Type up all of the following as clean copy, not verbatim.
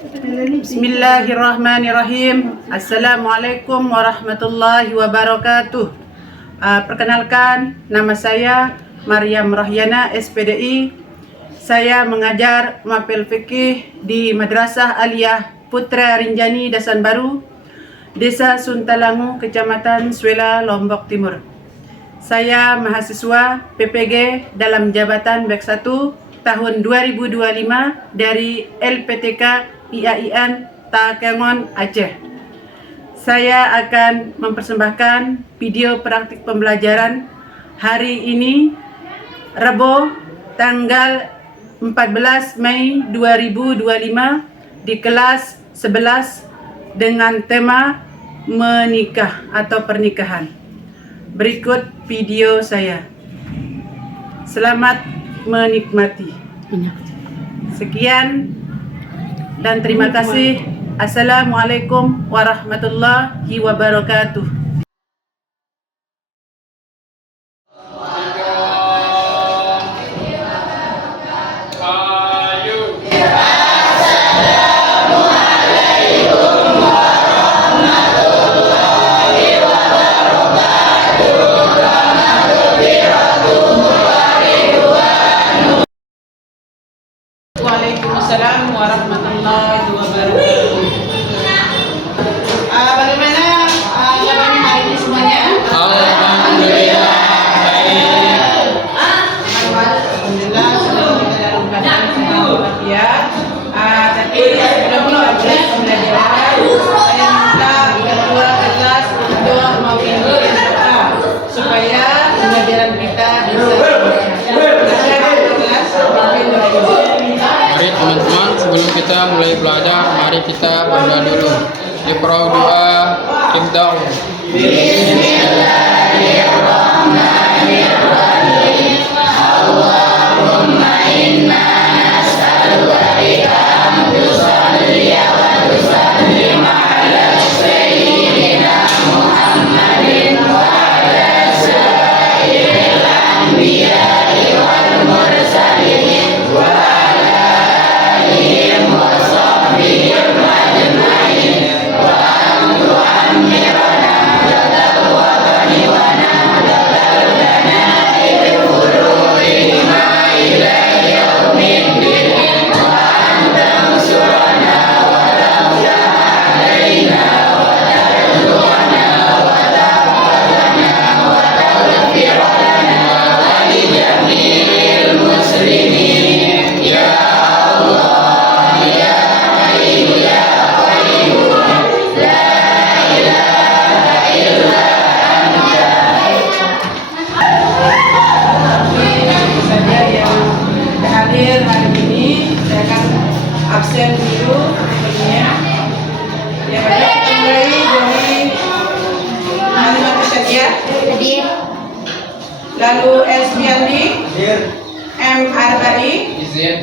Bismillahirrahmanirrahim. Assalamualaikum warahmatullahi wabarakatuh. Perkenalkan, nama saya Maryam Rahyana, SPDI. Saya mengajar Mapel Fikih di Madrasah Aliyah Putra Rinjani Dasan Baru, Desa Suntalangu, Kecamatan Suela, Lombok Timur. Saya mahasiswa PPG dalam jabatan BEK 1 tahun 2025 dari LPTK IAIN Takengon, Aceh. Saya akan mempersembahkan video praktik pembelajaran hari ini, Rabu, tanggal 14 Mei 2025 di kelas 11 dengan tema menikah atau pernikahan. Berikut video saya. Selamat menikmati. Sekian dan terima kasih. Assalamualaikum warahmatullahi wabarakatuh. Waalaikumsalam warahmatullahi wabarakatuh. Bagaimana kabarnya hari ini semuanya? Alhamdulillah baik. Alhamdulillah selalu kita dalam keadaan sehat walafiat. Tapi sebelum kita mulai pembelajaran, saya minta ketua kelas untuk memimpin doa supaya pembelajaran kita bisa Mari teman-teman, sebelum kita mulai belajar, mari kita berdoa dulu. Iqra doa ibda'. Bismillahirrahmanirrahim. Allahumma inna nas'aluka bika tusalli wa tusallim ala sayyidina Muhammadin wa ala sayyidil anbiya'i wal mursalin wa absen dulu sebenarnya. Ya, baik, kita mulai dari Halimah Sadia. Hadir. Lalu Esmiandi. M. Arbai. Izin.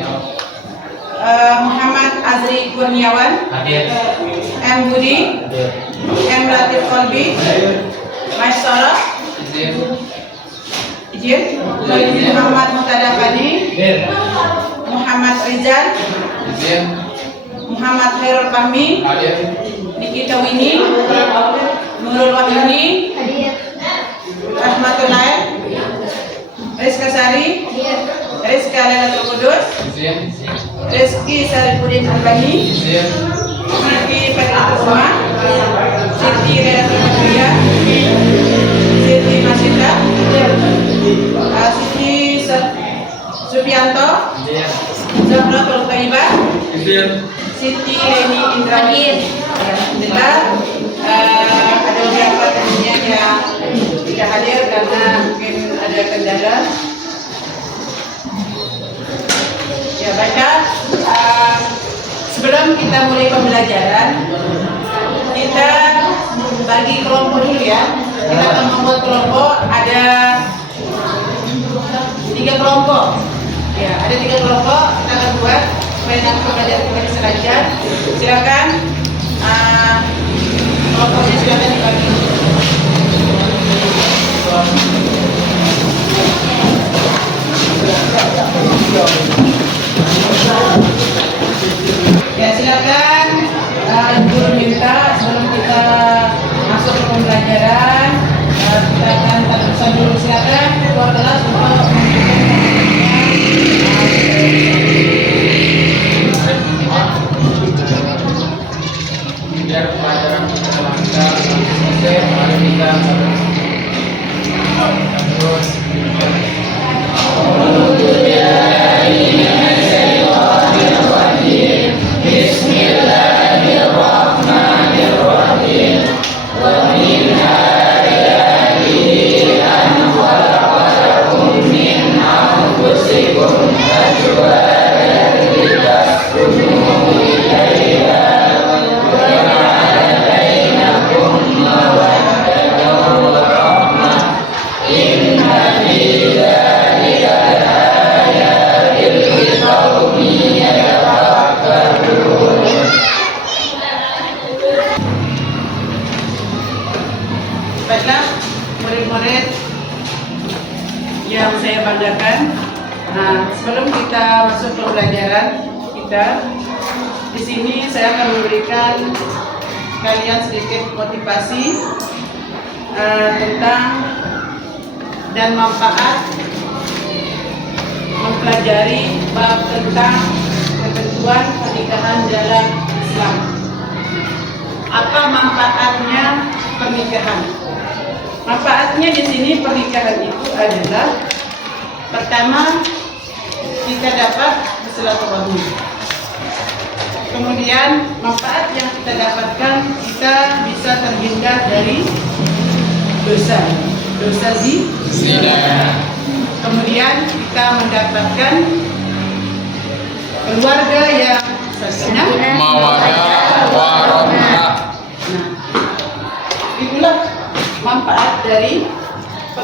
Muhammad Azri Kurniawan. Hadir. M. Budi. M. Latif Kolbi. Masyara. Izin. Izin. Muhammad Mutada Fadi. Muhammad Rizal. Izin. Muhammad Khairul Fahmi. Hadir. Nikita Wini. Nurul Wahyuni. Hadir. Rahmatul Lail. Rizka Sari. Hadir. Rizka Lailatul Qudus. Izin. Rizki Sarifudin Albani. Izin. Siti Fatul Umar. Siti Lailatul Qudus. Siti Masita. Siti Supianto. Izin. Zahratul Thayyibah. Izin. Siti Leni Indrani. Alhamdulillah, ada beberapa temannya yang tidak hadir karena mungkin ada kendala. Ya, baiklah. Sebelum kita mulai pembelajaran, kita bagi kelompok dulu ya. Kita akan membuat kelompok, ada 3 kelompok. Ya, ada 3 kelompok kita akan buat supaya nanti pembelajaran kita bisa lancar. Silakan kelompoknya silakan dibagi. Ya, silakan. silakan guru minta sebelum kita masuk ke pembelajaran, kita akan tatap dulu. Silakan ketua kelas untuk biar pelajaran kita lancar selesai. Mari kita terus. Baiklah, murid-murid yang saya banggakan. Nah, sebelum kita masuk ke pembelajaran kita, di sini saya akan memberikan kalian sedikit motivasi tentang dan manfaat mempelajari bab tentang ketentuan pernikahan dalam Islam. Apa manfaatnya pernikahan? Manfaatnya di sini pernikahan itu adalah pertama, kita dapat bersilaturahmi. Kemudian manfaat yang kita dapatkan, kita bisa terhindar dari dosa zina. Kemudian kita mendapatkan keluarga yang sakinah, Mawaddah warahmah. Nah, itulah manfaat dari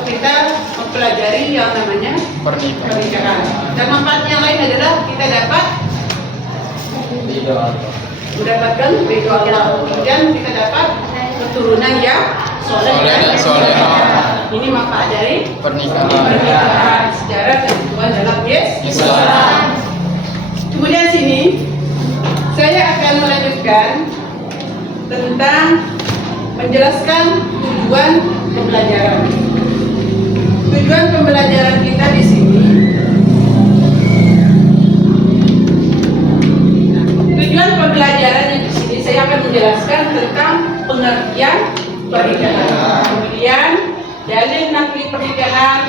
kita mempelajari yang namanya pernikahan. Dan manfaat yang lain adalah kita dapat mendapatkan ridho Allah. Kemudian kita dapat keturunan yang soleh dan solehah. Ini manfaat dari pernikahan secara ketentuan dalam Islam. Kemudian sini saya akan melanjutkan tentang menjelaskan tujuan pembelajaran. Tujuan pembelajaran kita di sini, tujuan pembelajaran di sini saya akan menjelaskan tentang pengertian pernikahan, kemudian dalil nakli pernikahan,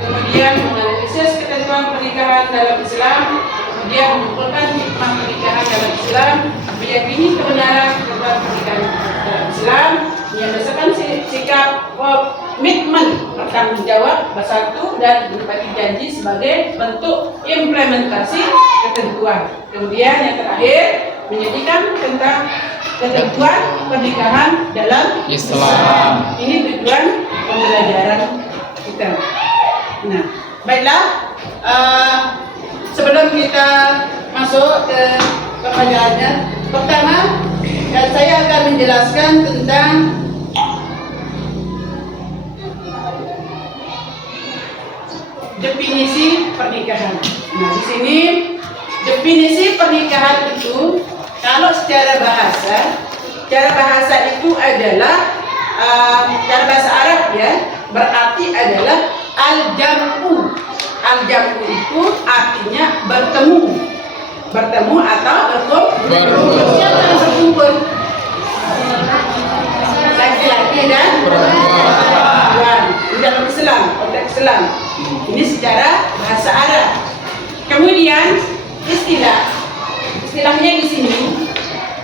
kemudian menganalisis ketentuan pernikahan dalam Islam, kemudian mengumpulkan hikmah pernikahan dalam Islam, meyakini kebenaran ketentuan pernikahan dalam Islam, menyelesaikan sikap komitmen bertanggung jawab bersatu dan berbagi janji sebagai bentuk implementasi ketentuan. Kemudian yang terakhir, menyajikan tentang ketentuan pernikahan dalam Islam. Ini tujuan pembelajaran kita. Nah, baiklah, sebelum kita masuk ke pembelajarannya, pertama saya akan menjelaskan tentang definisi pernikahan. Nah, di sini definisi pernikahan itu kalau secara bahasa itu adalah cara bahasa Arab ya, berarti adalah al-jam'u. Al-jam'u itu artinya bertemu atau berkumpul. Siapa yang berkumpul? Laki-laki dan perempuan. Di dalam Islam, konteks Islam. Ini secara bahasa Arab. Kemudian istilahnya di sini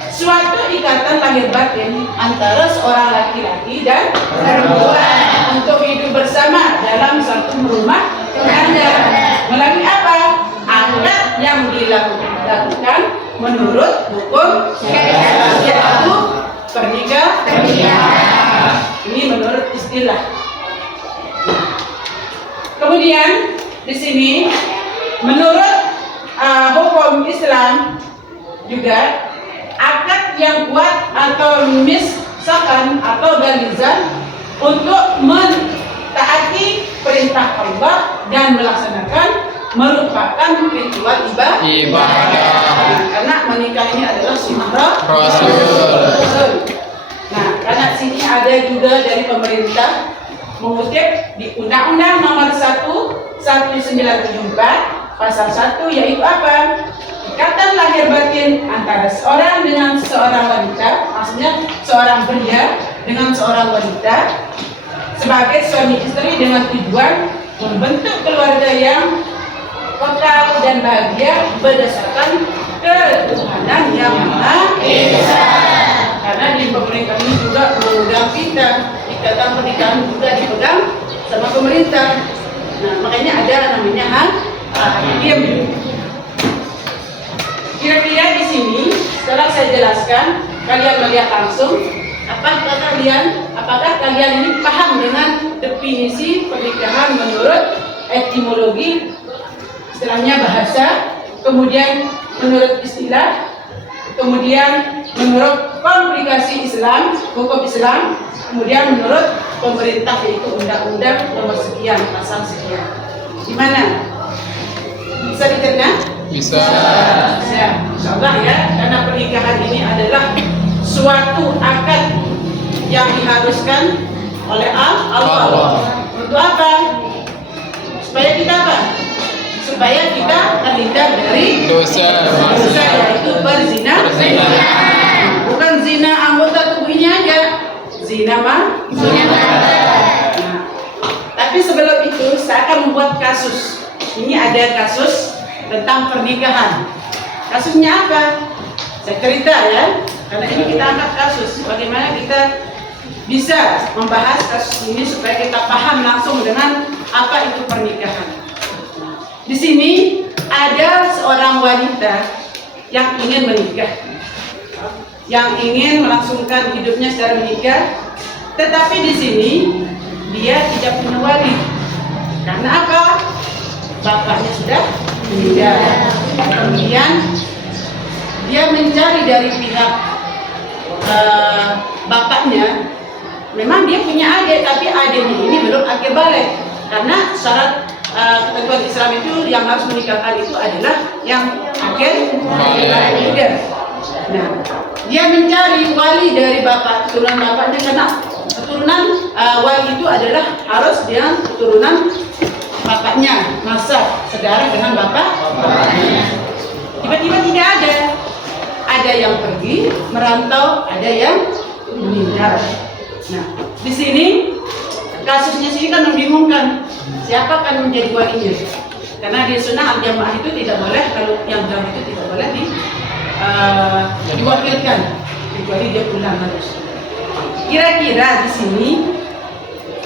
suatu ikatan lahir batin antara seorang laki-laki dan perempuan untuk hidup bersama dalam satu rumah tangga melalui apa? Akad yang dilakukan menurut hukum syariat, yaitu pernikahan. Ini menurut istilah. Kemudian di sini menurut hukum Islam juga akad yang kuat atau misakan atau galizan untuk mentaati perintah Allah dan melaksanakan merupakan ritual ibadah. Karena menikah ini adalah sunnah Rasul. Nah, karena sini ada juga dari pemerintah mengutip di Undang-Undang Nomor 1 1974 Pasal 1, yaitu apa? Ikatan lahir batin antara seorang dengan seorang wanita, maksudnya seorang pria dengan seorang wanita sebagai suami istri dengan tujuan membentuk keluarga yang kekal dan bahagia berdasarkan ketuhanan yang Maha Esa. Karena di pemerintah ini juga memegang kita, ikatan pernikahan juga dipegang sama pemerintah. Nah, makanya ada namanya hakim. Kira-kira di sini setelah saya jelaskan, kalian melihat langsung apakah kalian ini paham dengan definisi pernikahan menurut etimologi, istilahnya bahasa, kemudian menurut istilah, kemudian menurut komplikasi Islam, hukum Islam, kemudian menurut pemerintah yaitu undang-undang nomor sekian, pasal sekian. Gimana? Bisa dicerna? Bisa. Insyaallah ya, karena pernikahan ini adalah suatu akad yang diharuskan oleh Allah. Untuk apa? Supaya kita apa? Supaya kita terhindar dari Dosa. yaitu berzina. Bukan zina anggota tubuhnya aja, zina mata. Nah, tapi sebelum itu saya akan membuat kasus. Ini ada kasus tentang pernikahan. Kasusnya apa? Saya cerita ya, karena ini kita angkat kasus. Bagaimana kita bisa membahas kasus ini supaya kita paham langsung dengan apa itu pernikahan. Di sini ada seorang wanita yang ingin menikah, yang ingin melangsungkan hidupnya secara menikah, tetapi di sini dia tidak punya wali. Karena apa? Bapaknya sudah meninggal. Kemudian dia mencari dari pihak bapaknya. Memang dia punya adik, tapi adiknya ini belum akil balik. Karena syarat ketentuan Islam itu yang harus menikahkan itu adalah yang akil balik. Nah, dia mencari wali dari bapak, keturunan bapaknya, karena keturunan wali itu adalah harus dengan keturunan bapaknya, masa saudara dengan bapaknya. Tiba-tiba tidak ada. Ada yang pergi merantau, ada yang meninggal. Nah, di sini kasusnya sini kan membingungkan. Siapa akan menjadi walinya? Karena di sunnah al-jamaah itu tidak boleh, kalau yang jauh itu tidak boleh diwakilkan, kecuali dia pulang harus. Kira-kira di sini,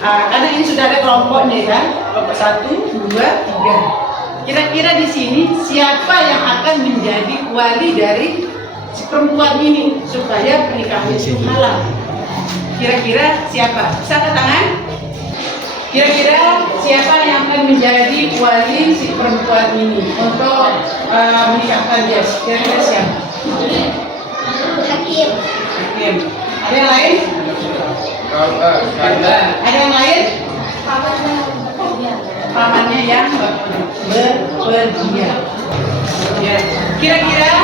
karena ini sudah ada kelompoknya kan, kelompok 1, 2, 3. Kira-kira di sini siapa yang akan menjadi wali dari si perempuan ini supaya pernikahan itu halal? Kira-kira siapa? Bisa ke tangan? Kira-kira siapa yang akan menjadi wali si perempuan ini untuk menikahkan dia? Kira-kira siapa? Hakim. Ada yang lain? Ada yang lain? Pamannya yang berdia. Ya. Kira-kira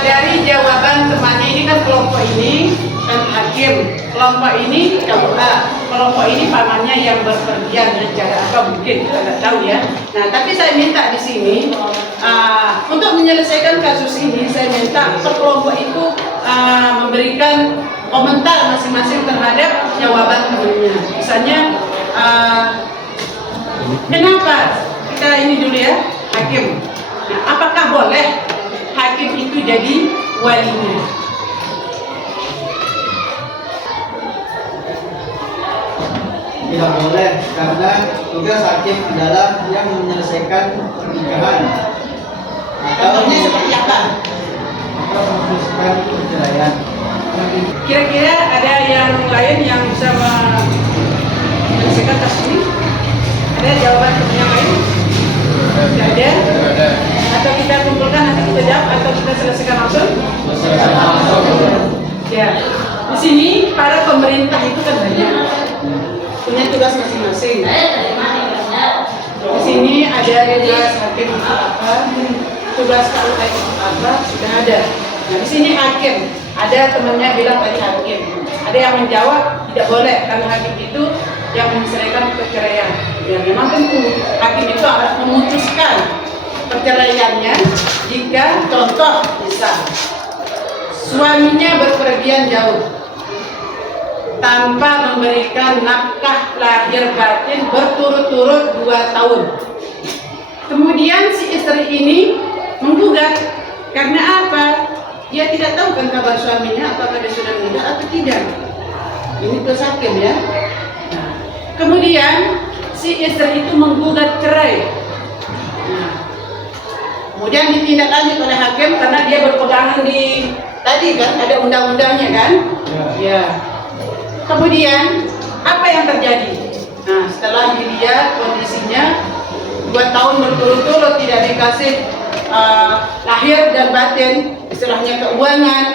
dari jawaban temannya ini kan kelompok ini kan hakim, kelompok ini kelompok ini pamannya yang berpergian secara apa mungkin kita nggak tahu ya. Nah, tapi saya minta di sini untuk menyelesaikan kasus ini saya minta per kelompok itu memberikan komentar masing-masing terhadap jawaban temannya. Misalnya kenapa kita ini dulu ya hakim. Nah, apakah boleh hakim itu jadi walinya? Tidak boleh, karena tugas hakim adalah yang menyelesaikan pernikahan atau seperti apa? memutuskan perceraian. Kira-kira ada yang lain yang bisa menyelesaikan kasus ini? Ada jawaban yang lain? Tidak ada? Atau kita kumpulkan nanti kita jawab atau kita selesaikan langsung? Ya, di sini para pemerintah itu kan banyak punya tugas masing-masing. Di sini ada jelas hakim itu apa, tugas KUA itu apa, sudah ada. Nah di sini hakim, ada temannya bilang tadi hakim, ada yang menjawab tidak boleh karena hakim itu yang menyelesaikan perceraian. Ya memang tentu hakim itu harus memutuskan perceraiannya jika contoh misal suaminya berpergian jauh tanpa memberikan nafkah lahir batin berturut-turut 2 tahun. Kemudian si istri ini menggugat karena apa? Dia tidak tahu kan kabar suaminya apakah dia sudah meninggal atau tidak. Ini tugas hakim ya. Nah, kemudian si istri itu menggugat cerai. Nah, kemudian ditindaklanjut oleh hakim karena dia berpegangan di tadi kan ada undang-undangnya kan? Ya. Kemudian apa yang terjadi? Nah, setelah dilihat kondisinya 2 tahun berturut-turut tidak dikasih lahir dan batin, istilahnya keuangan.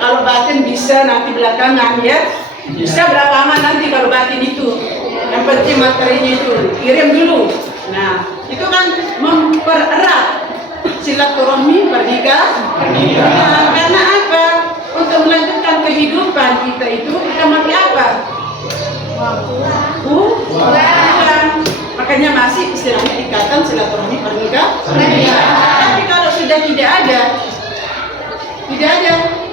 Kalau batin bisa nanti belakangan ya, bisa belakangan nanti kalau batin itu. Yang penting materinya itu kirim dulu. Nah, itu kan mempererat silaturahmi pernikahan. Nah, karena apa? Untuk melanjutkan kehidupan kita itu kita pakai apa? Uang. Makanya masih istilahnya ikatan silaturahmi pernikahan. Tapi kalau sudah tidak ada,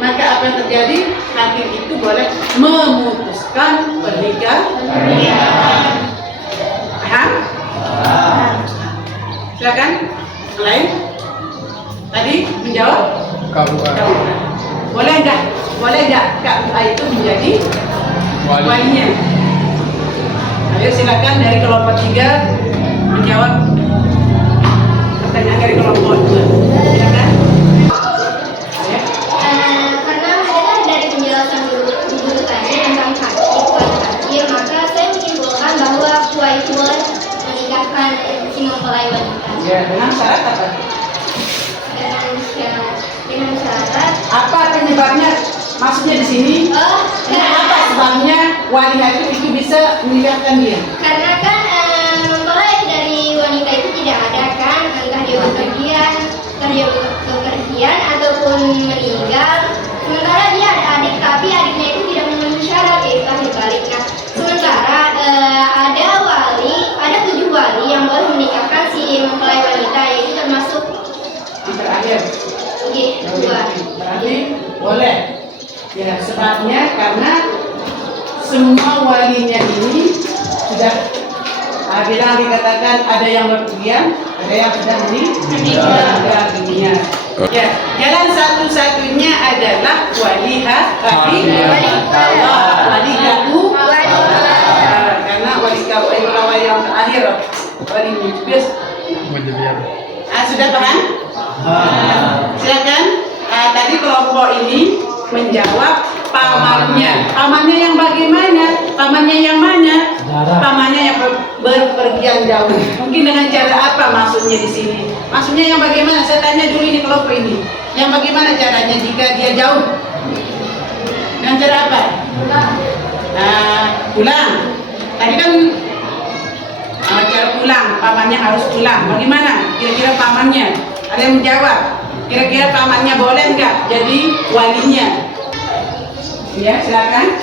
maka apa yang terjadi? Hakim itu boleh memutuskan pernikahan. Paham? Silakan. Yang lain? Tadi menjawab? KUA. Boleh enggak KUA itu menjadi walinya? Ayo silakan dari kelompok 3 menjawab pertanyaan dari kelompok 2. Silakan. Ya. Karena saya dari penjelasan guru tadi tentang hakim, maka saya menyimpulkan bahwa KUA itu boleh menikahkan si mempelai wanita. Ya, dengan syarat apa? Dengan syarat Apa penyebabnya? Maksudnya di sini? Apa sebabnya wali hakim itu bisa menikahkan dia? karena kan mempelai dari wanita itu tidak ada kan, entah dia bepergian ataupun meninggal. Sementara dia ada adik, tapi adiknya itu tidak memenuhi syarat yaitu ahli balik. Nah, sementara ada 7 wali yang boleh menikahkan si mempelai wanita, yaitu termasuk Yang terakhir. Berarti boleh. Ya, sebabnya karena semua walinya ini sudah bilang dikatakan ada yang berpergian, ada yang sudah meninggal dunia. Ya, jalan satu-satunya adalah wali karena wali kau adalah yang terakhir, wali mujibis. Sudah paham? Silakan. Tadi kelompok ini menjawab pamannya. Pamannya yang bagaimana? Pamannya yang mana? Pamannya yang berpergian jauh. Mungkin dengan cara apa maksudnya di sini? Maksudnya yang bagaimana? Saya tanya dulu ini kelompok ini. Yang bagaimana caranya jika dia jauh? Dengan cara apa? Pulang. Tadi kan cara pulang, pamannya harus pulang. Bagaimana? Kira-kira pamannya? Ada yang menjawab? Kira-kira pamannya boleh nggak jadi walinya? Ya, silakan.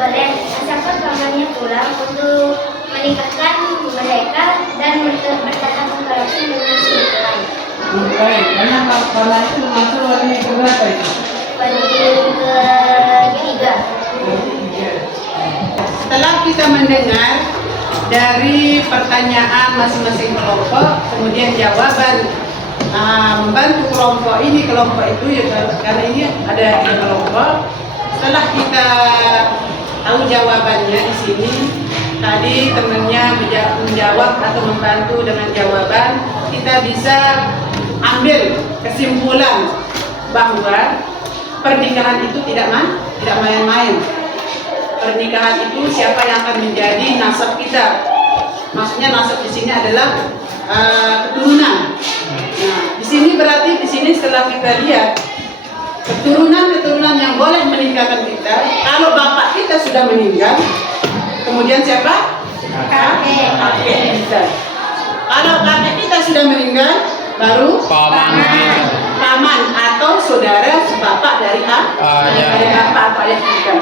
boleh, asalkan pamannya pulang untuk menikahkan mereka dan bertatap muka dengan si mempelai. Baik, karena paman itu masuk wali keberapa itu? Wali ketiga. Setelah kita mendengar dari pertanyaan masing-masing kelompok, kemudian jawaban membantu kelompok ini, kelompok itu ya, karena ini ada 3 kelompok. Setelah kita tahu jawabannya di sini, tadi temannya menjawab atau membantu dengan jawaban, kita bisa ambil kesimpulan bahwa pernikahan itu tidak main-main. Pernikahan itu siapa yang akan menjadi nasab kita? Maksudnya nasab di sini adalah keturunan. Nah, di sini berarti setelah kita lihat keturunan yang boleh menikahkan kita. Kalau bapak kita sudah meninggal, kemudian siapa? Kakek bisa. Kalau kakek kita sudah meninggal, baru Paman kita. paman atau saudara sebapak dari Ayah. dari bapak atau ayah kita.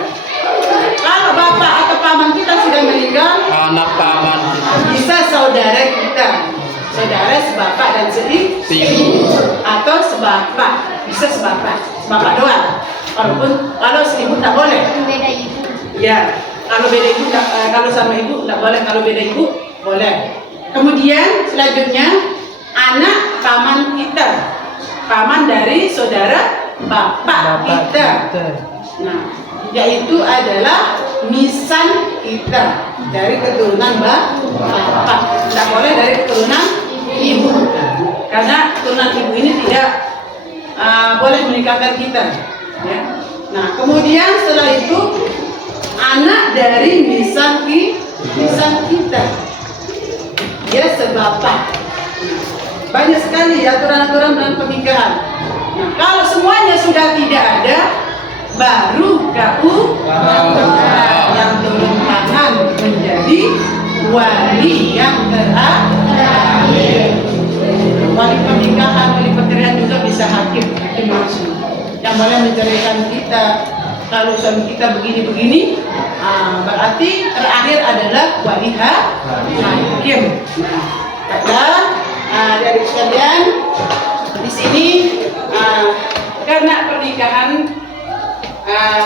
Kalau bapak atau paman kita sudah meninggal, Anak paman kita. bisa saudara kita, saudara sebapak dan Seibu. atau sebapak, bisa sebapak doang. Kalau seibu tak boleh. Beda ibu. Ya, kalau beda ibu, kalau sama ibu tak boleh. Kalau beda ibu boleh. Kemudian selanjutnya anak paman kita, paman dari saudara bapak kita. Nah, yaitu adalah nisan kita dari keturunan bapak. Tidak boleh dari keturunan ibu, karena keturunan ibu ini tidak boleh menikahkan kita. Ya. Nah, kemudian setelah itu anak dari nisan kita, dia sebapak. Banyak sekali aturan-aturan dalam pernikahan. Nah, kalau semuanya sudah tidak ada, baru yang turun tangan menjadi wali yang terakhir. Wali pernikahan, wali perceraian juga bisa hakim langsung yang boleh menceraikan kita. Kalau suami kita begini-begini, berarti terakhir adalah wali hakim. Baiklah, dari sekalian di sini karena pernikahan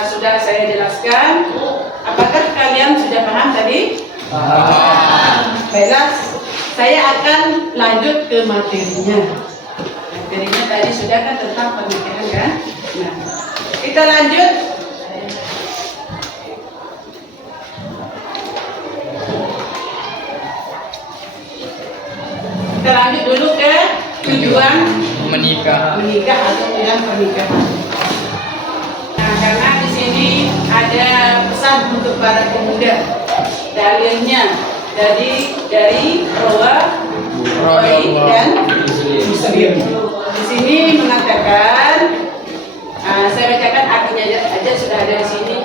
sudah saya jelaskan. Apakah kalian sudah paham tadi? Baiklah, saya akan lanjut ke materinya. Materinya tadi sudah kan tentang pernikahan kan? Nah, kita lanjut. Kita lanjut dulu ke tujuan Menikah. atau tidak pernikahan. Nah, karena di sini ada pesan untuk para pemuda. Dalilnya dari Rawi dan Muslim. Di sini mengatakan, saya bacakan artinya aja sudah ada di sini.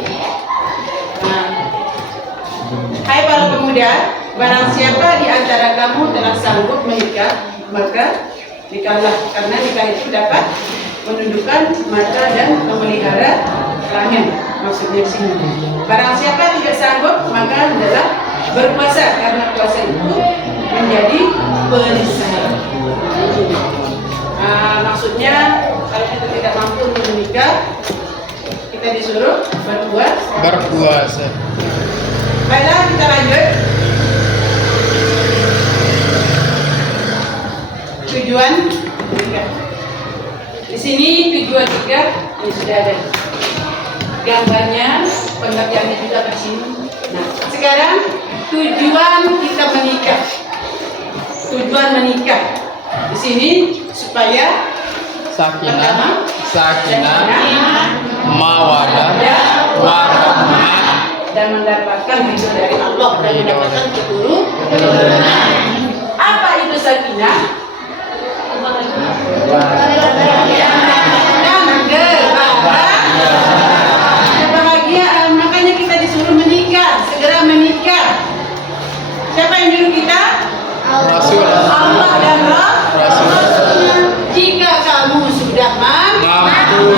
Hai para pemuda, barang siapa di antara kamu telah sanggup menikah, maka nikahlah, karena nikah itu dapat menundukkan mata dan memelihara rahim. Maksudnya di sini. Barang siapa tidak sanggup, maka adalah berpuasa, karena puasa itu menjadi perisai. Maksudnya kalau kita tidak mampu untuk menikah, kita disuruh Berpuasa. Baiklah, kita lanjut. Tujuan tiga. Di sini tujuan tiga ini sudah ada gambarnya, pengertiannya juga di sini. Nah, sekarang tujuan kita menikah. Tujuan menikah di sini supaya Sakinah, mawaddah, warahmah, dan mendapatkan ridho dari Allah dan mendapatkan keturunan. Apa itu sakinah? Kebahagiaan. Makanya kita disuruh menikah, segera menikah. Siapa yang nyuruh kita? Rasul. Allah dan Rasul. Jika kamu sudah Mampu.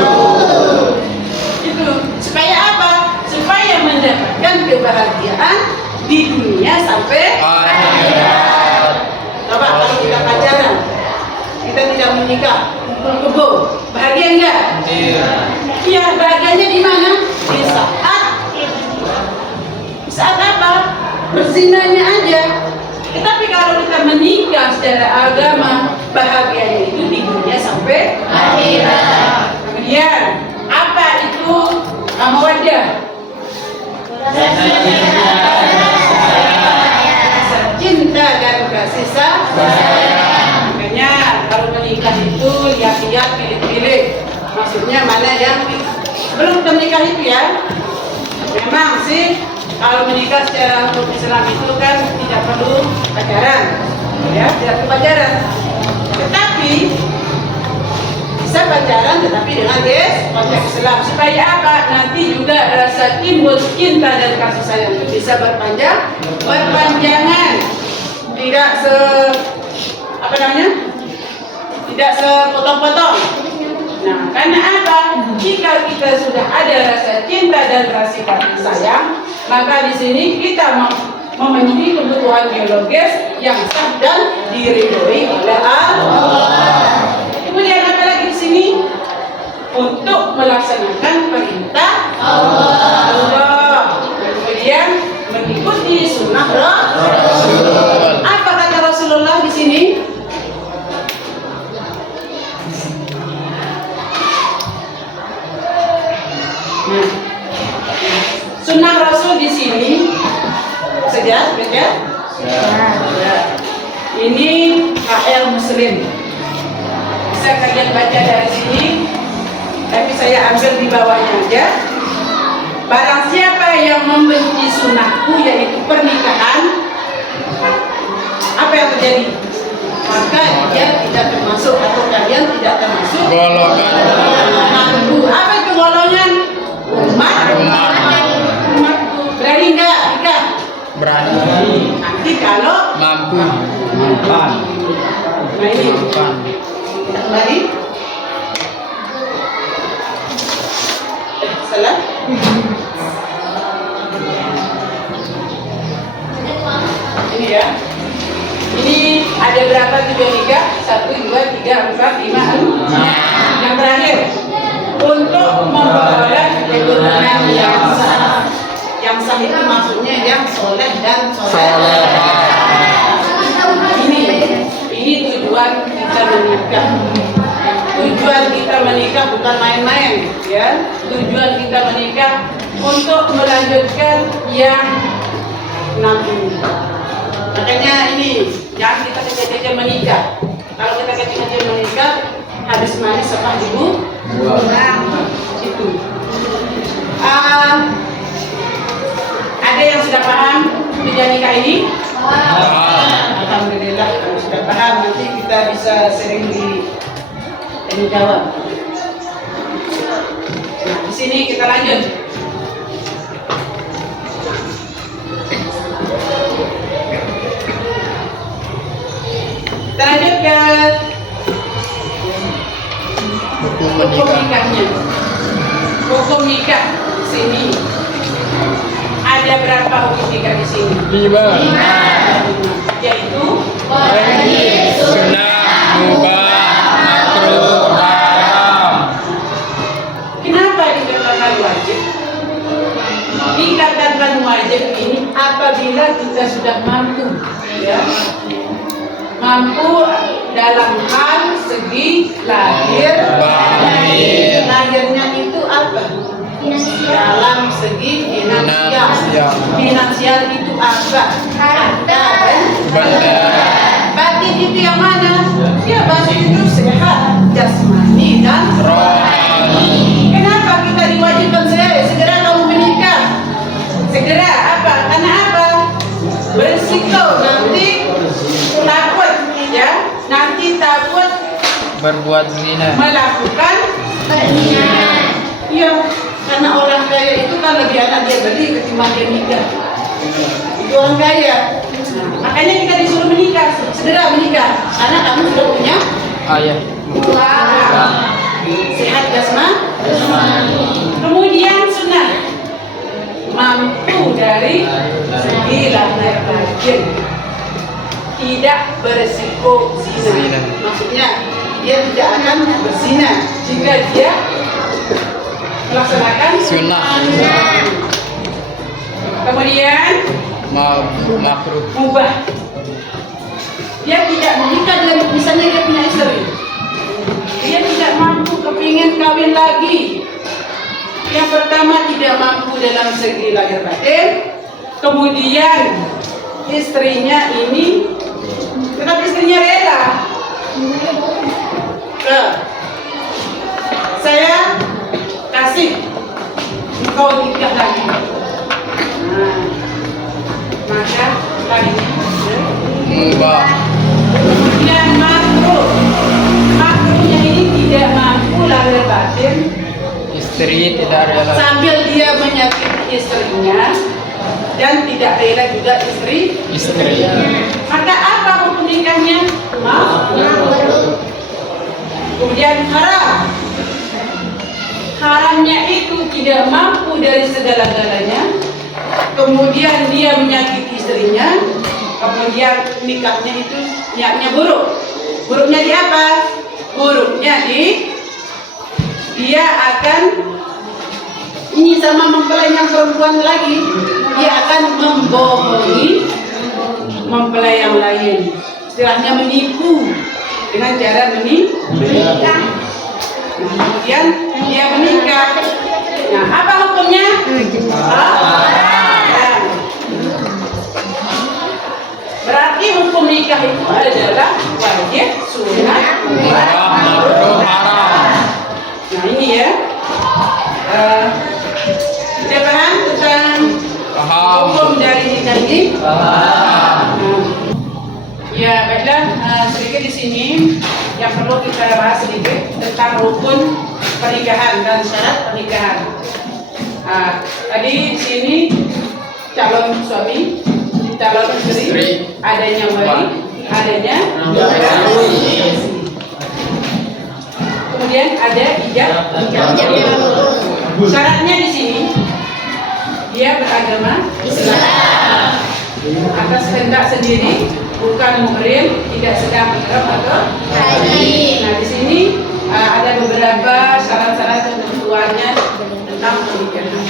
itu supaya apa? Supaya mendapatkan kebahagiaan di dunia sampai Akhirat. Coba kalau kita pacaran, kita tidak menikah, kumpul kebo, bahagia enggak? Iya, bahagianya di mana? Di saat apa? Berzinanya aja. Tetapi kalau kita menikah secara agama, bahagianya itu di dunia sampai akhirat. Kemudian, apa itu mawaddah? Cinta dan kasih sayang. Makanya kalau menikah itu lihat-lihat, pilih-pilih. Maksudnya mana yang belum menikah itu ya. Memang sih kalau menikah secara hukum Islam itu kan tidak perlu pacaran, ya, tidak perlu pacaran. Tetapi bisa pacaran, tetapi dengan konteks Islam supaya apa? Nanti juga rasa timbul cinta dan kasih sayang itu bisa berpanjangan, tidak apa namanya? Tidak sepotong-potong. Nah, karena apa? Jika kita sudah ada rasa cinta dan rasa kasih sayang, maka di sini kita memenuhi kebutuhan biologis yang sah dan diridhoi oleh Allah. Kemudian apa lagi di sini? Untuk melaksanakan perintah Allah. Kemudian mengikuti sunnah Rasul. Apa kata Rasulullah di sini? Nah, sunnah Rasul di sini segar, ya? Ini KL Muslim. Bisa kalian baca dari sini, tapi saya ambil di bawahnya aja. Barang siapa yang membenci sunnahku, yaitu pernikahan, apa yang terjadi? Maka dia tidak termasuk, atau kalian tidak termasuk golongan umatku. Apa itu golongan? Umatku. Berani enggak nikah? berani Nanti kalau mampu Mampan. nah ini mampan kembali salah. Ini ya. Ini ada berapa tujuan nikah? 1, 2, 3, 4, 5, 6. Yang terakhir untuk memperoleh keturunan yang sah. Yang sah itu maksudnya yang soleh dan soleh. Ini tujuan kita menikah. Tujuan kita menikah bukan main-main, ya. Tujuan kita menikah untuk melanjutkan yang nanti. Makanya ini jangan kita kecil-kecil menikah. Kalau kita kecil-kecil menikah, habis manis sepah ibu. Itu. Ada yang sudah paham tujuan nikah ini? Alhamdulillah, kalau sudah paham nanti kita bisa sering dijawab. Nah, di sini kita lanjut. Kita lanjut ke hukum hukum menikah nikahnya. Hukum nikah di sini. Ada berapa hukum nikah di sini? 5 Yaitu sunnah, mubah, makruh, haram. kenapa dikatakan wajib? Dikatakan wajib ini apabila kita sudah mampu, ya, mampu dalam hal segi lahir batin. Lahirnya itu apa? Dalam segi finansial. Finansial itu apa? Harta dan Benda. batin itu yang mana? Ya, batin itu sehat, jasmani dan rohani. Kenapa kita diwajibkan segera kamu menikah? Segera apa? Karena apa? Berisiko nanti takut, ya. Nanti takut berbuat zina, melakukan perzinahan. Iya, karena orang kaya itu kan lebih enak dia beli ketimbang dia nikah. Itu orang kaya. Nah, makanya kita disuruh menikah, segera menikah, karena kamu sudah punya ayah, uang, sehat jasmani. Kemudian sunnah, mampu dari segi lahir batin, tidak beresiko zina. Maksudnya dia tidak akan berzina jika dia melaksanakan sunnah, Kemudian makruh, mubah. Dia tidak menikah dengan, misalnya dia punya istri, dia tidak mampu kepingin kawin lagi. Yang pertama tidak mampu dalam segi lahir batin. Kemudian istrinya ini, tetapi istrinya rela. Saya kasih engkau nikah lagi. Nah, maka lagi mubah, kemudian makruh. Makruhnya ini tidak mampu lahir batin, istri tidak rela, sambil dia menyakiti istrinya dan tidak rela juga istri. istri Maka apa hukum nikahnya? Kemudian haram. Haramnya itu tidak mampu dari segala-galanya. Kemudian dia menyakiti istrinya. Kemudian nikahnya itu niatnya buruk. Buruknya di apa? Buruknya di dia akan ini sama mempelai yang perempuan lagi. Dia akan membohongi mempelai yang lain. Istilahnya menipu dengan cara menikah. Kemudian dia menikah. Nah, apa hukumnya? Berarti hukum nikah itu adalah wajib, sunat, Makruh, haram. Nah ini ya. Sudah paham tentang Paham. hukum dari nikah ini? Ya baiklah, sedikit di sini yang perlu kita bahas sedikit tentang rukun pernikahan dan syarat pernikahan. Tadi di sini calon suami, calon istri, adanya wali, adanya kemudian ada ijab. Syaratnya di sini dia beragama Islam, atas kehendak sendiri, bukan muhrim, tidak sedang ihram atau haji. Nah di sini ada beberapa syarat-syarat ketentuannya tentang pernikahan.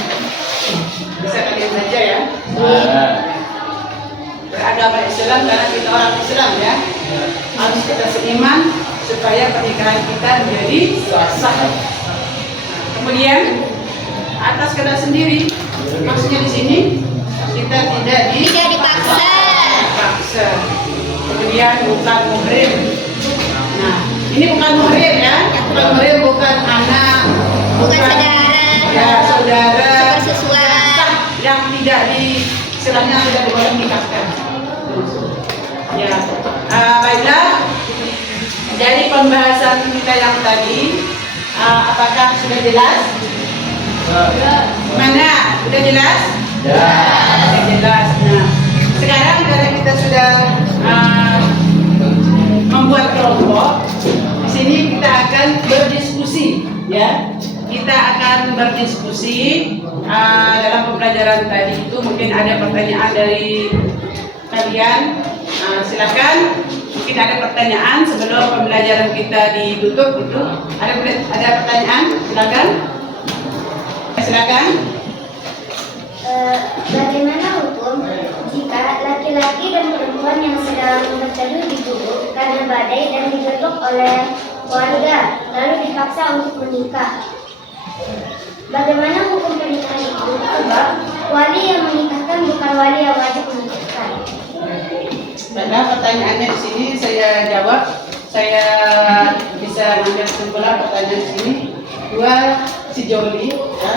Bisa kalian baca ya. Beragama Islam karena kita orang Islam ya. Harus kita seiman supaya pernikahan kita menjadi sah. Kemudian atas kehendak sendiri, maksudnya di sini kita tidak dipaksa. Kemudian bukan muhrim. Nah, ini bukan muhrim ya. Bukan muhrim, bukan anak, Bukan saudara, sesuai. yang tidak istilahnya tidak boleh nikahkan. Ya, baiklah. Dari pembahasan kita yang tadi, apakah sudah jelas? Mana? Sudah jelas? Sudah jelas. Nah, sekarang karena kita sudah membuat kelompok, di sini kita akan berdiskusi, ya. Kita akan berdiskusi dalam pembelajaran tadi itu mungkin ada pertanyaan dari kalian. Silakan. Mungkin ada pertanyaan sebelum pembelajaran kita ditutup itu. Ada pertanyaan? Silakan. Silakan. Bagaimana hukum jika laki-laki dan perempuan yang sedang berteduh di gubuk karena badai dan digetuk oleh warga lalu dipaksa untuk menikah? Bagaimana hukum pernikahan itu? Sebab wali yang menikahkan bukan wali yang wajib menikahkan. Baiklah, pertanyaannya di sini saya jawab. Saya bisa mengambil kesimpulan pertanyaan di sini. Si Joli ya,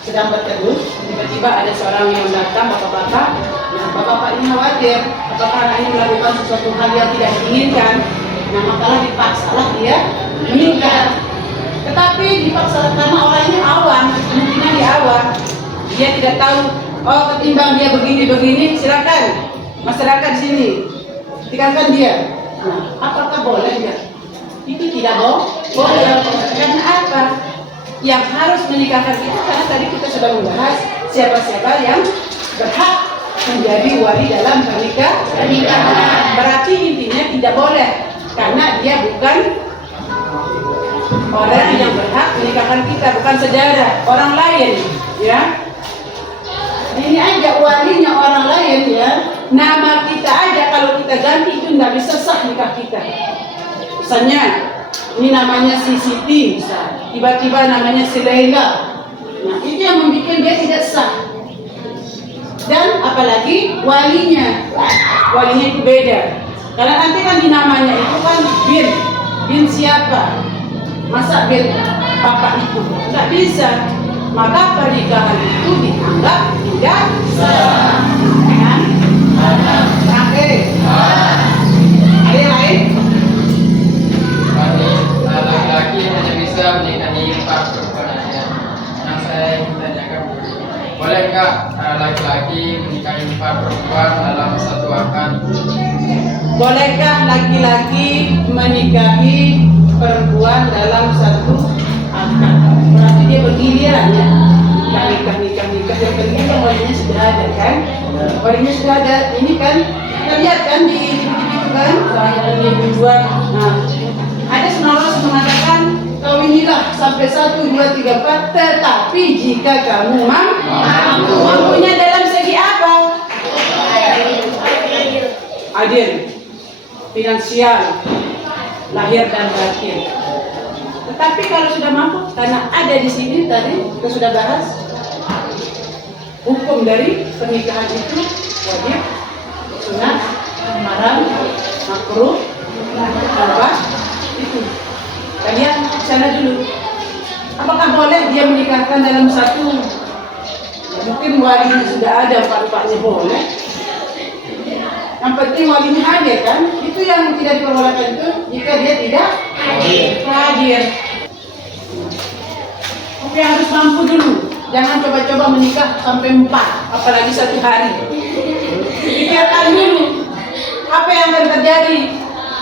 sedang berteduh, tiba-tiba ada seorang yang datang, bapak-bapak. Nah, bapak-bapak ini khawatir apakah anak ini melakukan sesuatu hal yang tidak diinginkan. Nah, makalah dipaksalah dia menikah. Tetapi dipaksa karena orang ini awam, kemungkinan dia awam. Dia tidak tahu, oh ketimbang dia begini-begini, silakan masyarakat di sini tinggalkan dia. Nah, apakah boleh ya? Itu tidak boleh. Karena apa? Yang harus menikahkan kita, karena tadi kita sudah membahas siapa-siapa yang berhak menjadi wali dalam pernikahan. Berarti intinya tidak boleh, karena dia bukan orang yang berhak menikahkan kita, bukan saudara, orang lain, ya. Ini aja walinya orang lain ya. Nama kita aja kalau kita ganti itu nggak bisa sah nikah kita. Misalnya ini namanya si Siti, tiba-tiba namanya si Laila. Nah itu yang membuat dia tidak sah. Dan apalagi walinya itu beda. Karena nanti kan di namanya itu kan bin siapa? Masa bin bapak itu? Nggak bisa. Maka pernikahan itu dianggap tidak sah. Kan? Oke. Ada yang lain? Laki-laki hanya bisa menikahi empat perempuan saja. Yang saya ingin tanyakan, boleh nggak laki-laki menikahi 4 perempuan dalam satu akad? Bolehkah laki-laki menikahi perempuan dalam satu akad? Berarti dia bergiliran ya. Nikah. Yang penting kan walinya sudah ada kan? Walinya sudah ada. Ini kan kita lihat kan di itu kan? Ini dibuat. Nah, ada senaros mengatakan kawinilah sampai 1, 2, 3, 4. Tetapi jika kamu mampunya dalam segi apa? Adil, finansial, lahir dan batin. Tetapi kalau sudah mampu, karena ada di sini tadi kita sudah bahas hukum dari pernikahan itu wajib, sunat, haram, makruh, apa itu. Kalian sana dulu. Apakah boleh dia menikahkan dalam satu? Mungkin walinya sudah ada, empat-empatnya boleh. Yang penting walinya hadir kan? Itu yang tidak diperbolehkan itu jika dia tidak hadir. Tapi harus mampu dulu. Jangan coba-coba menikah sampai 4, apalagi 1 hari. Pikirkan dulu apa yang akan terjadi.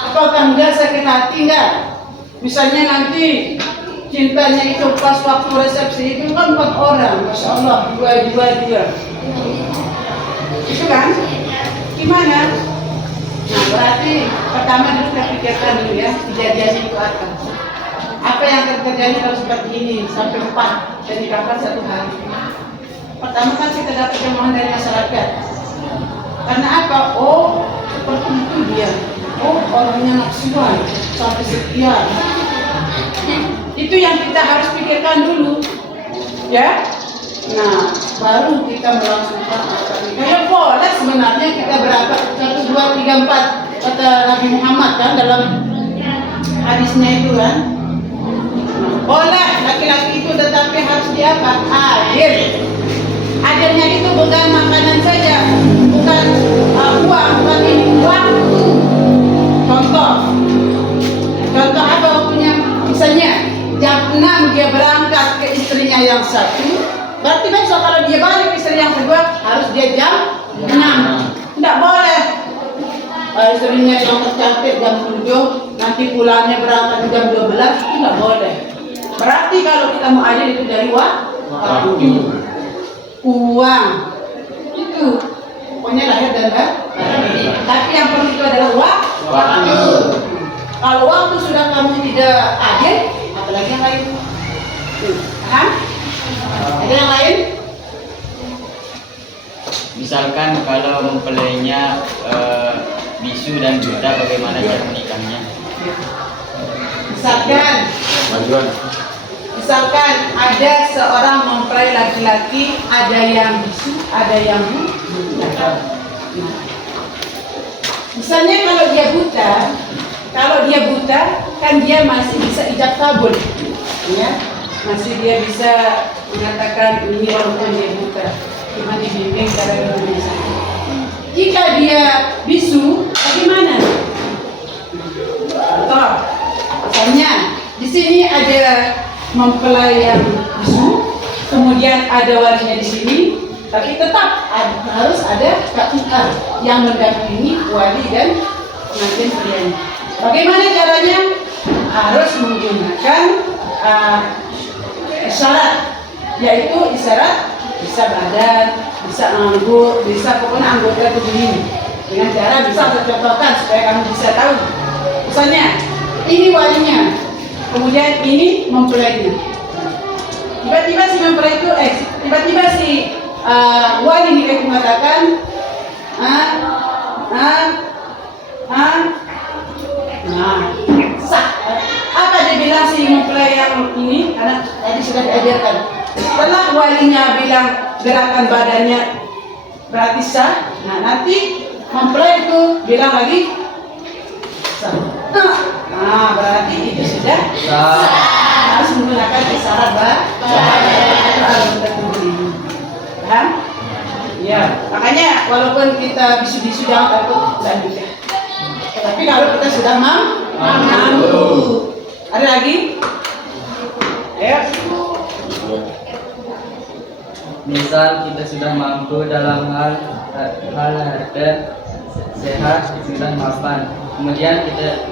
Apakah enggak sakit hati enggak? Misalnya nanti cintanya itu pas waktu resepsi itu kan 4 orang, Masya Allah, 2 dia. Itu kan? Gimana? Nah, berarti pertama dulu kita pikirkan dulu ya, kejadian itu apa yang akan terjadi kalau seperti ini sampai 4 dan nikahkan 1 hari. Pertama kan kita dapat jamaah dari masyarakat. Karena apa? Oh, seperti itu dia. Oh, orangnya nafsuan sampai sekian. Itu yang kita harus pikirkan dulu, ya. Nah, baru kita melangsungkan akad nikah. Ya boleh sebenarnya kita berapa? 1, 2, 3, 4 kata Nabi Muhammad kan dalam hadisnya itu kan. Boleh laki-laki itu, tetapi harus diapa? Adil. Adilnya itu bukan makanan saja, bukan uang, bukan ini, waktu. Contoh apa waktunya? Misalnya jam 6 dia berangkat ke istrinya yang satu, berarti besok kalau dia balik ke istri yang kedua harus dia jam 6. Tidak boleh. Istrinya yang tercantik jam 7, nanti pulangnya berangkat jam 12, tidak boleh. Berarti kalau kita mau adil itu dari waktu, uang, itu pokoknya lahir dan batin. Tapi yang perlu itu adalah waktu. Kalau waktu sudah kamu tidak adil, apalagi yang lain? Paham? Ada yang lain? Misalkan kalau mempelainya bisu dan buta, bagaimana cara menikahnya? Misalkan ada seorang mempelai laki-laki, ada yang bisu, ada yang buta. Misalnya kalau dia buta, kan dia masih bisa ijab kabul, ya, masih dia bisa mengatakan ini walaupun dia buta, cuma dibimbing cara Indonesia. Jika dia bisu, bagaimana? Contoh, misalnya di sini ada mempelai yang bisu, kemudian ada walinya di sini, tapi tetap harus ada KUA yang mendampingi wali dan pengantin prianya. Bagaimana caranya? Harus menggunakan isyarat, yaitu isyarat bisa badan, bisa anggota, bisa pokoknya anggota tubuh ini. Dengan cara bisa saya contohkan supaya kamu bisa tahu. Misalnya ini walinya, kemudian ini mempelainya. Tiba-tiba si mempelai itu, tiba-tiba si wali ini mengatakan, sah. Apa dia bilang si mempelai yang ini? Karena tadi sudah diajarkan. Setelah walinya bilang gerakan badannya berarti sah. Nah, nanti mempelai itu bilang lagi sah. Nah, berarti itu sudah sah. Harus menggunakan isyarat paham? Ya, makanya walaupun kita bisu-bisu jangan takut lanjut ya. Tapi kalau kita sudah mampu. Ada lagi? Ayo. Misal kita sudah mampu dalam hal harta, sehat, sudah mapan. Kemudian kita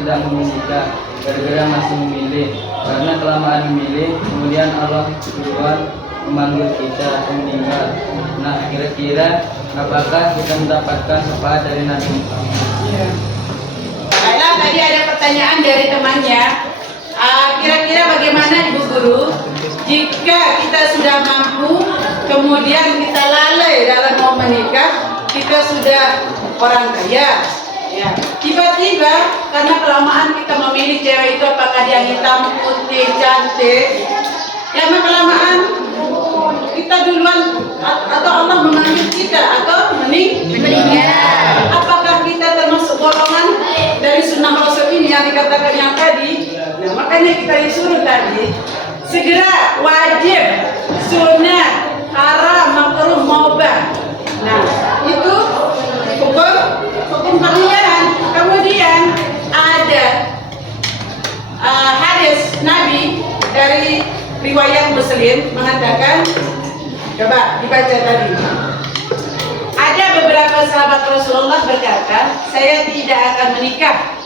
tidak menikah gara-gara masih memilih. Karena kelamaan memilih, kemudian Allah duluan memanggil kita meninggal. Nah, kira-kira apakah kita mendapatkan syafaat dari Nabi Muhammad? Baiklah, tadi ada pertanyaan dari temannya. Kira-kira bagaimana Ibu Guru jika kita sudah mampu, kemudian kita lalai dalam mau menikah, kita sudah orang kaya, ya. Tiba-tiba karena kelamaan kita memilih cewek itu, apakah dia hitam, putih, cantik, ya kelamaan kita duluan atau Allah memanggil kita atau meninggal. Apakah kita termasuk golongan dari sunnah Rasul ini yang dikatakan yang tadi? Nah, makanya kita disuruh tadi segera wajib, sunnah, haram, makruh, mubah. Nah, itu hukum pernikahan. Kemudian ada hadis Nabi dari riwayat Muslim mengatakan, coba dibaca tadi. Ada beberapa sahabat Rasulullah berkata, saya tidak akan menikah.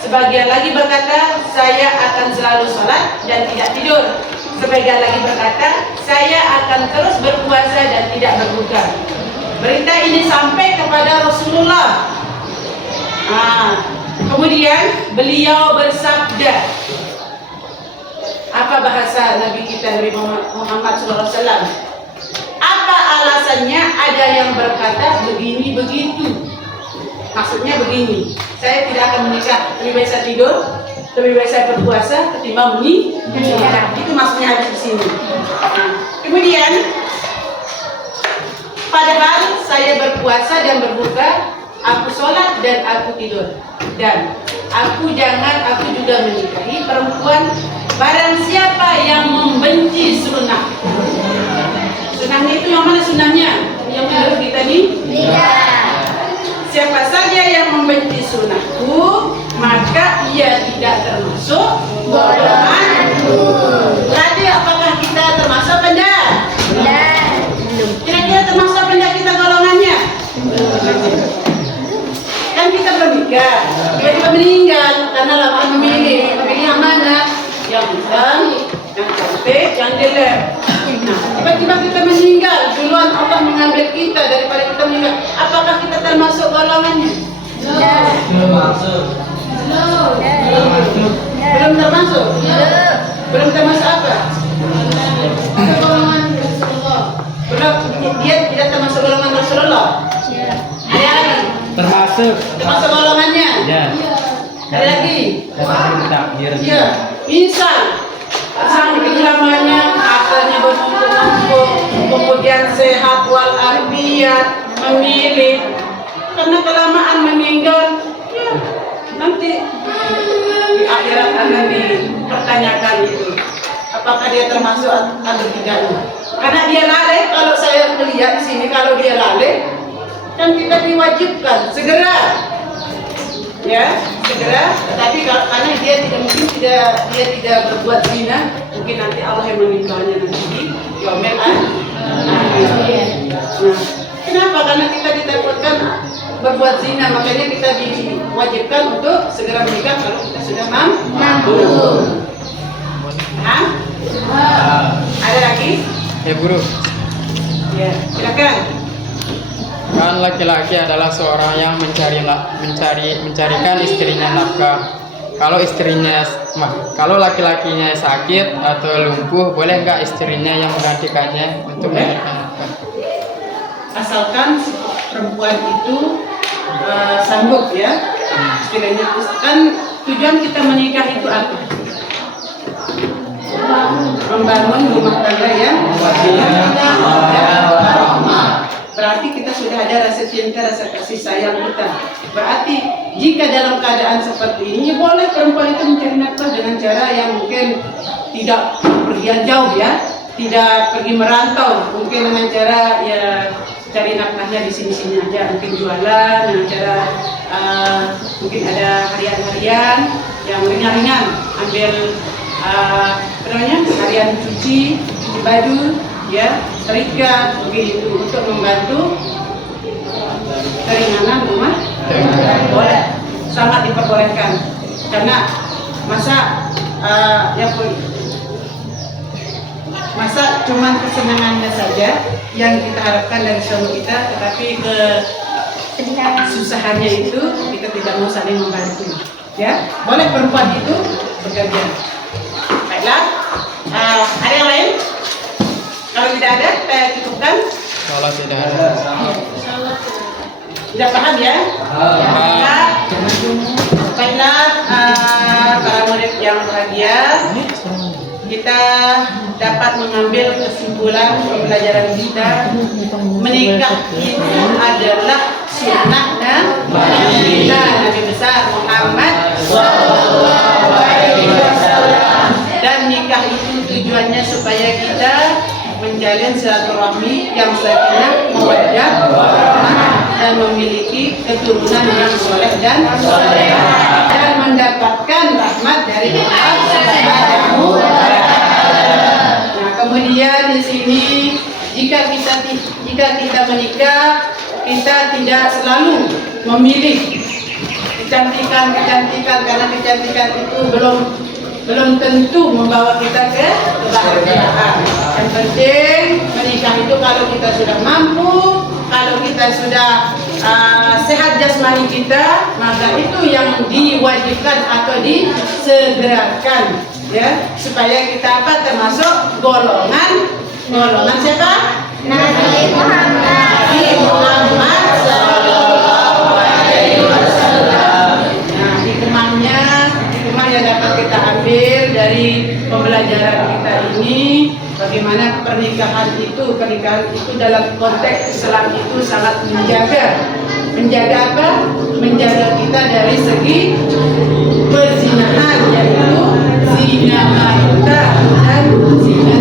Sebagian lagi berkata, saya akan selalu sholat dan tidak tidur. Sebagian lagi berkata, saya akan terus berpuasa dan tidak berbuka. Berita ini sampai kepada Rasulullah. Kemudian beliau bersabda, apa bahasa Nabi kita Nabi Muhammad SAW? Apa alasannya? Ada yang berkata begini begitu. Maksudnya begini, saya tidak akan menikah, lebih baik saya tidur, lebih baik saya berpuasa ketimbang menikah. Itu maksudnya ada di sini. Kemudian, padahal saya berpuasa dan berbuka, aku sholat dan aku tidur, dan aku juga menikahi perempuan. Barang siapa yang membenci sunnah. Sunnahnya itu yang mana sunnahnya? Yang menurut kita nih? Tidak. Siapa saja yang membenci sunnahku, maka ia tidak termasuk golonganku. Berarti apakah kita termasuk apa enggak? Belum. Kira-kira termasuk apa enggak kita golongannya? Kan kita bernikah, tiba-tiba meninggal karena lama memilih. Memilih yang mana? Yang hitam, yang cantik, yang jelek. Nah, tiba-tiba kita meninggal, duluan Allah mengambil kita daripada kita meninggal. Apakah kita termasuk golongannya? Belum masuk. Belum termasuk? Belum termasuk apa? Golongan Rasulullah. Belum, dia tidak termasuk golongan Rasulullah. Ada lagi? Termasuk. Termasuk golongannya? Ya. Ada lagi? Termasuk takdir. Iya. Misal saking lamanya akalnya bertumpuk-tumpuk, kemudian sehat walafiat, memilih, karena kelamaan meninggal, ya nanti di akhirat akan dipertanyakan itu, apakah dia termasuk atau tidak. Karena dia lalai, kalau saya melihat di sini, kalau dia lalai, kan kita diwajibkan segera. Ya, segera. Tetapi karena dia tidak berbuat zina, mungkin nanti Allah yang menimbalnya nanti di yaumil akhir. Nah, kenapa? Karena kita ditakutkan berbuat zina, makanya kita diwajibkan untuk segera menikah kalau kita sudah mampu. Ada lagi? Ya Guru, Ya, silakan. kan laki-laki adalah seorang yang mencarikan istrinya nafkah. Kalau laki-lakinya sakit atau lumpuh, boleh nggak istrinya yang menggantikannya untuk mencarikan nafkah? Asalkan si perempuan itu sanggup, ya. Istilahnya kan tujuan kita menikah itu apa? Membangun rumah tangga yang berarti kita sudah ada rasa cinta, rasa kasih sayang kita. Berarti jika dalam keadaan seperti ini, boleh perempuan itu mencari nafkah dengan cara yang mungkin tidak pergian jauh, ya, tidak pergi merantau, mungkin dengan cara ya cari nafkahnya di sini-sini aja, mungkin jualan dengan cara mungkin ada harian-harian yang ringan-ringan, ambil harian cuci baju, ya, terikat begitu untuk membantu keringanan rumah boleh, sangat diperbolehkan karena masa cuma kesenangannya saja yang kita harapkan dari suami kita, tetapi kesusahannya itu kita tidak mau saling membantu, ya. Boleh perempuan itu bekerja. Baiklah, ada yang lain? Kalau tidak ada, saya cukupkan. Kalau tidak ada. Tidak paham ya? Baiklah, para murid yang berbahagia, kita dapat mengambil kesimpulan pembelajaran kita, menikah itu adalah sunnah Nabi besar Muhammad dan nikah itu tujuannya supaya kita menjalin silaturahmi yang sakinah, mawaddah, dan memiliki keturunan yang soleh dan mendapatkan rahmat dari Allah Subhanahu wa Ta'ala. Nah, kemudian di sini jika kita menikah, kita tidak selalu memilih kecantikan karena kecantikan itu belum tentu membawa kita ke kebahagiaan. Yang penting menikah itu kalau kita sudah mampu, kalau kita sudah sehat jasmani kita, maka itu yang diwajibkan atau disegerakan, ya, supaya kita termasuk golongan siapa? Nabi Muhammad Sallallahu Alaihi Wasallam. Nah, hikmah yang dapat kita ambil dari pembelajaran kita ini, bagaimana pernikahan itu dalam konteks Islam itu sangat menjaga apa? Menjaga kita dari segi perzinahan, yaitu zina harta dan zina